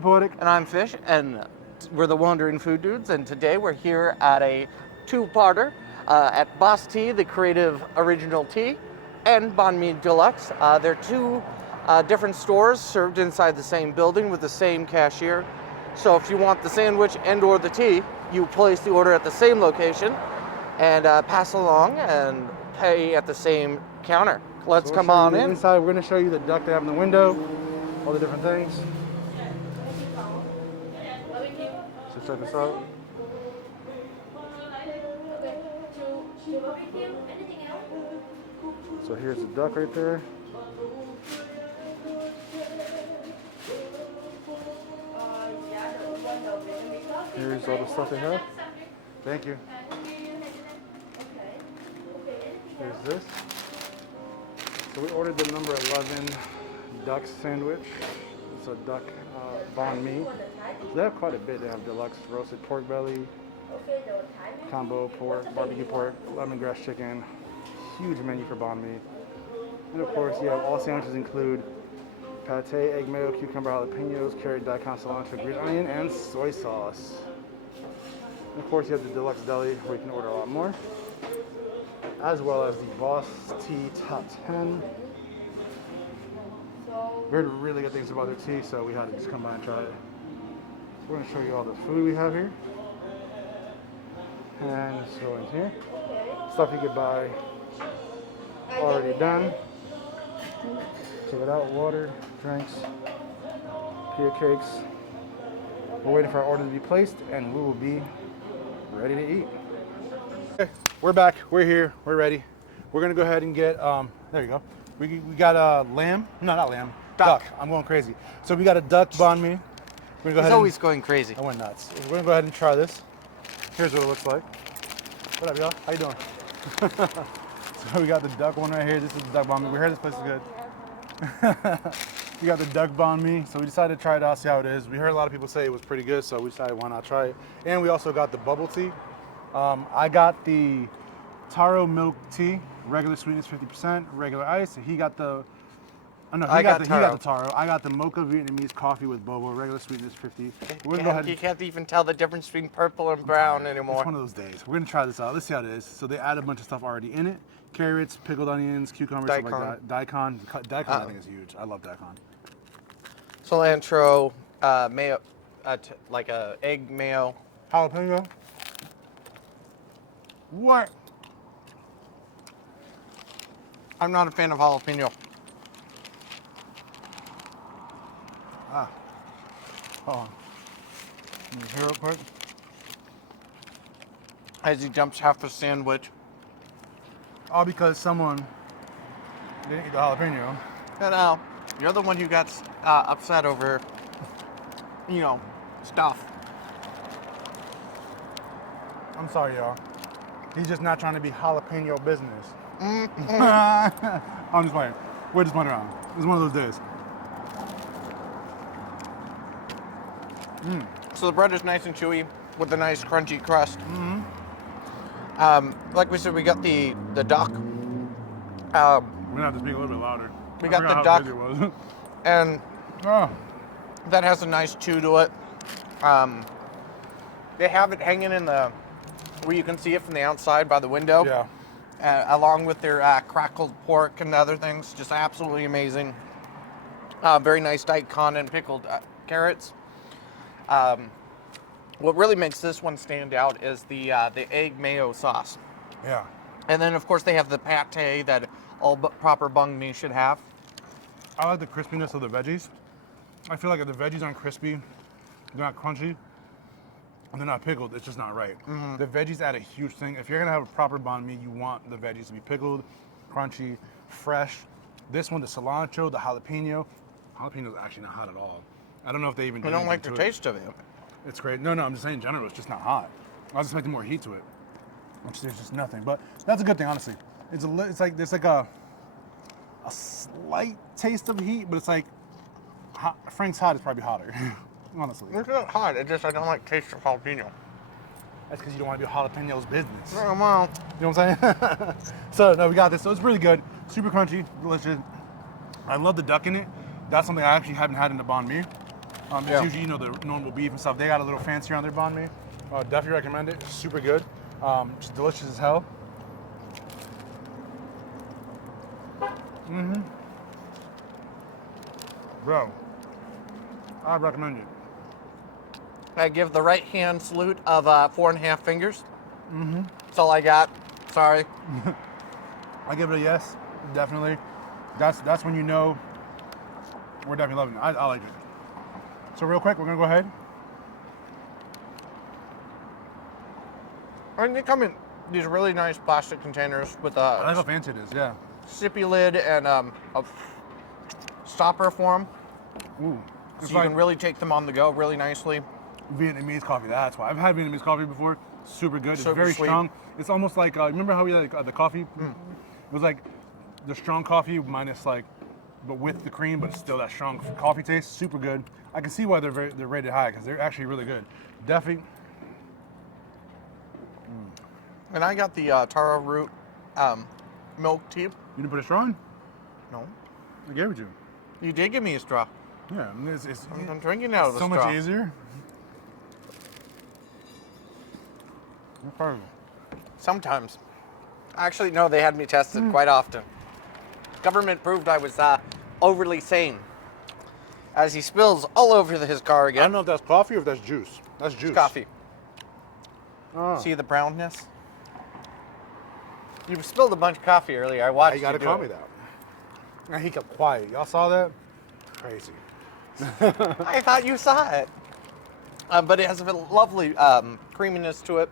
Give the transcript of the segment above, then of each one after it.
Poetic. And I'm Fish, and we're the Wandering Food Dudes, and today we're here at a two-parter at Boss Tea, the creative original tea, and Bahn Mi Deluxe. They're two different stores served inside the same building with the same cashier. So if you want the sandwich and or the tea, you place the order at the same location and pass along and pay at the same counter. Let's come on in. Inside, we're going to show you the duck they have in the window, all the different things. So check this out. So here's the duck right there. Here's all the stuff they have. Thank you. Here's this. So we ordered the number 11 duck sandwich. It's a duck Bahn Mi. So they have quite a bit. They have deluxe roasted pork belly, combo pork, barbecue pork, lemongrass chicken. Huge menu for Bahn Mi. And of course, you have all sandwiches include pate, egg mayo, cucumber, jalapenos, carrot, daikon, cilantro, green onion, and soy sauce. And of course, you have the deluxe deli where you can order a lot more, as well as the Boss Tea Top 10. We heard really good things about their tea, so we had to just come by and try it. We're going to show you all the food we have here. And let's go in here. Stuff you could buy already done. Check it out, water, drinks, pita cakes. We're waiting for our order to be placed, and we will be ready to eat. Okay, we're back, we're here, we're ready. We're gonna go ahead and get, there you go. We got lamb, no, not lamb, duck. I'm going crazy. So we got a duck Bahn Mi. We're gonna go He's always going crazy. I went nuts. We're gonna go ahead and try this. Here's what it looks like. What up, y'all? How you doing? So we got the duck one right here. This is the duck Bahn Mi. We heard this place is good. We got the duck Bahn Mi, so we decided to try it out, see how it is. We heard a lot of people say it was pretty good, so we decided why not try it. And we also got the bubble tea. I got the taro milk tea, regular sweetness 50%, regular ice. He got the, he got the taro. I got the mocha Vietnamese coffee with boba, regular sweetness 50. You can't even tell the difference between purple and brown anymore. It's one of those days. We're gonna try this out. Let's see how it is. So they add a bunch of stuff already in it. Carrots, pickled onions, cucumbers, stuff like that. Daikon. Daikon I think is huge. I love daikon. Cilantro, mayo, like a egg mayo. Jalapeno. What? I'm not a fan of jalapeno. Hold on. Let me hear real quick. As he jumps half a sandwich. All because someone didn't eat the jalapeno. And you're the one who got upset over, stuff. I'm sorry, y'all. He's just not trying to be jalapeno business. I'm just playing. We're just playing around. It's one of those days. So the bread is nice and chewy with a nice crunchy crust. Like we said, we got the duck. We're gonna have to speak a little bit louder. We got the duck, and that has a nice chew to it. They have it hanging in the where you can see it from the outside by the window. Yeah. Along with their crackled pork and other things, just absolutely amazing. Very nice daikon and pickled carrots. What really makes this one stand out is the egg mayo sauce. Yeah. And then, of course, they have the pate that all proper Bahn Mi should have. I like the crispiness of the veggies. I feel like if the veggies aren't crispy, they're not crunchy, and they're not pickled, it's just not right. The veggies add a huge thing. If you're gonna have a proper Bahn Mi, you want the veggies to be pickled, crunchy, fresh. This one, the cilantro, the jalapeno. Jalapeno is actually not hot at all. I don't know if they even. I don't like the taste of it. It's great. No, I'm just saying in general, it's just not hot. I was expecting more heat to it, which there's just nothing. But that's a good thing, honestly. It's like there's like a slight taste of heat, but it's like Frank's hot is probably hotter, honestly. It's not hot. It's just I don't like the taste of jalapeno. That's because you don't want to be jalapeno's business. Oh, well. You know what I'm saying? So no, we got this. So it's really good, super crunchy, delicious. I love the duck in it. That's something I actually haven't had in the Bahn Mi. It's Yeah. usually, you know, the normal beef and stuff. They got a little fancier on their banh mi. Definitely recommend it. Super good. Just delicious as hell. Bro, I recommend it. I give the right hand salute of 4.5 fingers. That's all I got. Sorry. I give it a yes, definitely. That's when you know we're definitely loving it. I like it. So real quick, we're gonna go ahead. And they come in these really nice plastic containers with I like a how fancy it is, yeah. sippy lid and a stopper for them. Ooh. So It's you like can really take them on the go really nicely. Vietnamese coffee, that's why. I've had Vietnamese coffee before. Super good. It's Super very sweet. strong. It's almost like, remember how we had the coffee? It was like the strong coffee minus like, but with the cream, but it's still that strong coffee taste. Super good. I can see why they're rated high because they're actually really good. Definitely. And I got the taro root milk tea. You didn't put a straw in? No. I gave it to you. You did give me a straw. Yeah, it's I'm drinking out of the so straw. much easier. That's perfect. Sometimes. Actually, no, they had me tested quite often. Government proved I was overly sane. As he spills all over his car I again. don't know if that's coffee or if that's juice. That's juice. Coffee. Oh. See the brownness? You spilled a bunch of coffee earlier. I watched You gotta do call it. me that. And he kept quiet. Y'all saw that? Crazy. I thought you saw it. But it has a lovely creaminess to it.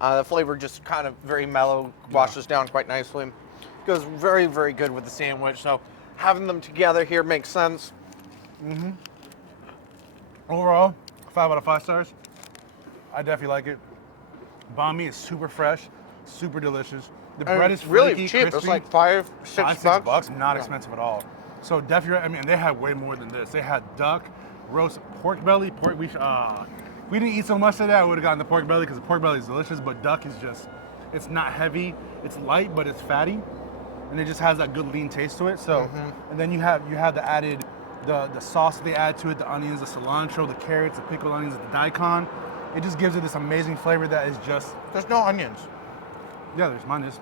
The flavor just kind of very mellow, washes down quite nicely. Goes very, very good with the sandwich. So having them together here makes sense. Overall, 5 out of 5 stars. I definitely like it. Bahn Mi is super fresh, super delicious. The bread And is really flaky, cheap. crispy. It's like $5, $6 $6, not Yeah. expensive at all. So definitely, I mean, they had way more than this. They had duck, roast pork belly, pork. We didn't eat so much of that. I would have gotten the pork belly because the pork belly is delicious. But duck is just, it's not heavy. It's light, but it's fatty, and it just has that good lean taste to it. So, and then you have the added, the sauce they add to it, the onions, the cilantro, the carrots, the pickled onions, the daikon. It just gives it this amazing flavor that is just, There's no onions. yeah, there's mine is.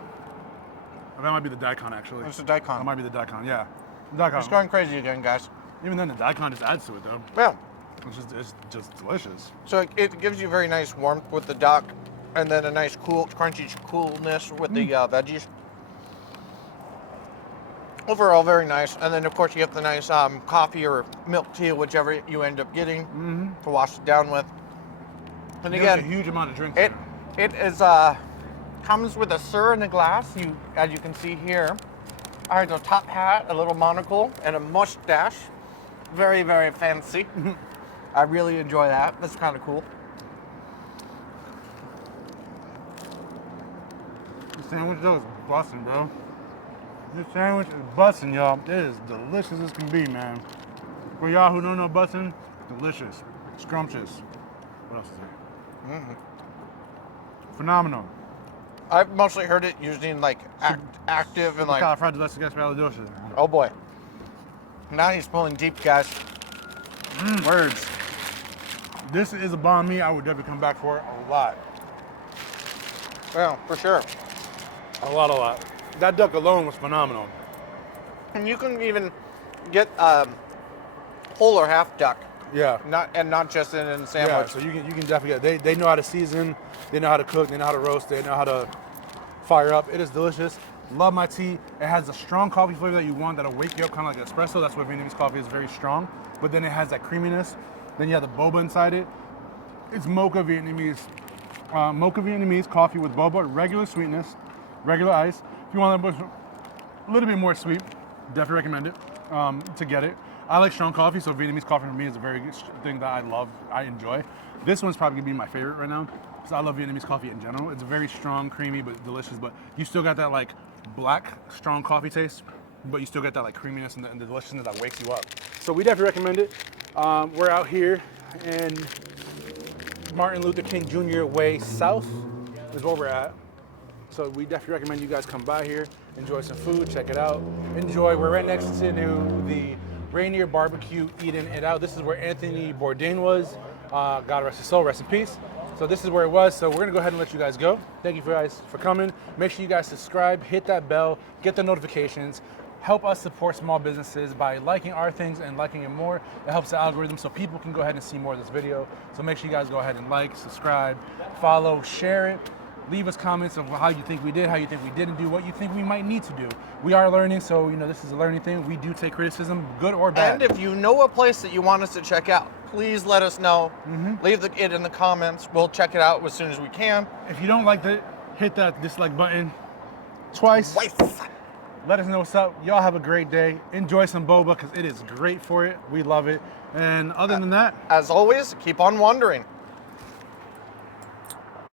That might be the daikon actually. It's the daikon. That might be the daikon, yeah. Daikon. It's going crazy again, guys. Even then, the daikon just adds to it though. Yeah. It's just delicious. So it gives you very nice warmth with the duck, and then a nice cool, crunchy coolness with the veggies. Overall, very nice. And then, of course, you get the nice coffee or milk tea, whichever you end up getting to wash it down with. And There's again, a huge amount of drinks. it is comes with a sir in a glass. As you can see here, I have a top hat, a little monocle, and a mustache. Very, very fancy. I really enjoy that. That's kind of cool. The sandwich though is busting, bro. This sandwich is busting, y'all. It is delicious as can be, man. For y'all who don't know busting, delicious, scrumptious. What else is there? Phenomenal. I've mostly heard it using like active and like, Califragilisticexpialidocious. oh boy. Now he's pulling deep, guys. Words. This is a Bahn Mi. I would definitely come back for a lot. Yeah, for sure. A lot. That duck alone was phenomenal. And you can even get whole or half duck, Yeah. not just in a Yeah, sandwich. so you can definitely get. They know how to season, they know how to cook, they know how to roast, they know how to fire up. It is delicious. Love my tea. It has a strong coffee flavor that you want that'll wake you up, kind of like espresso. That's why Vietnamese coffee is very strong. But then it has that creaminess. Then you have the boba inside it. It's mocha Vietnamese coffee with boba, regular sweetness, regular ice. If you want a little bit more sweet, definitely recommend it to get it. I like strong coffee, so Vietnamese coffee for me is a very good thing that I love, I enjoy. This one's probably gonna be my favorite right now, because I love Vietnamese coffee in general. It's very strong, creamy, but delicious, but you still got that like black, strong coffee taste, but you still get that like creaminess and the deliciousness that wakes you up. So we definitely recommend it. We're out here in Martin Luther King Jr. Way South is where we're at. So we definitely recommend you guys come by here, enjoy some food, check it out, enjoy. We're right next to the Rainier Barbecue, eating it out. This is where Anthony Bourdain was. God rest his soul, rest in peace. So this is where it was. So we're gonna go ahead and let you guys go. Thank you guys for coming. Make sure you guys subscribe, hit that bell, get the notifications. Help us support small businesses by liking our things and liking it more. It helps the algorithm so people can go ahead and see more of this video. So make sure you guys go ahead and like, subscribe, follow, share it. Leave us comments of how you think we did, how you think we didn't do, what you think we might need to do. We are learning, so this is a learning thing. We do take criticism, good or bad. And if you know a place that you want us to check out, please let us know. Leave it in the comments. We'll check it out as soon as we can. If you don't like it, hit that dislike button twice. Let us know what's up. Y'all have a great day. Enjoy some boba because it is great for it. We love it. And other than that, as always, keep on wondering.